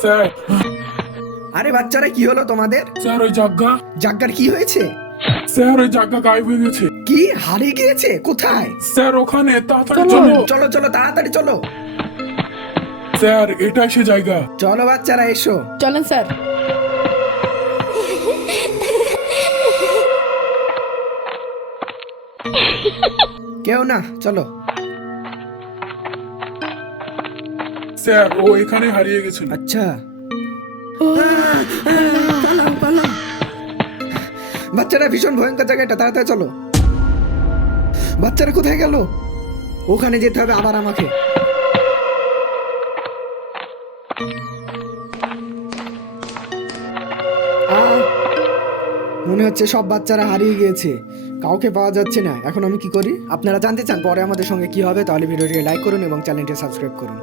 Sir আরে বাচ্চারা, কি হলো তোমাদের? স্যার ওই জায়গা জাগ্গার কি হয়েছে? স্যার ওই জায়গা গায়েব হয়ে গেছে। কি হারিয়ে গিয়েছে? কোথায়? স্যার ওখানে তাড়াতাড়ি চলো। চলো চলো, তাড়াতাড়ি চলো। স্যার এটাই সে জায়গা। চলো বাচ্চারা, এসো। চলেন স্যার। কেউ না, চলো। স্যার ও এখানে হারিয়ে গেছিল। আচ্ছা, বাচ্চারা ভীষণ ভয়ঙ্কর জায়গাটা, তাড়াতাড়ি চলো। বাচ্চারা কোথায় গেল? ওখানে যেতে হবে আবার আমাকে। মনে হচ্ছে সব বাচ্চারা হারিয়ে গিয়েছে, কাউকে পাওয়া যাচ্ছে না। এখন আমি কি করি? আপনারা জানতে চান পরে আমাদের সঙ্গে কি হবে? তাহলে ভিডিওটিকে লাইক করুন এবং চ্যানেলটি সাবস্ক্রাইব করুন।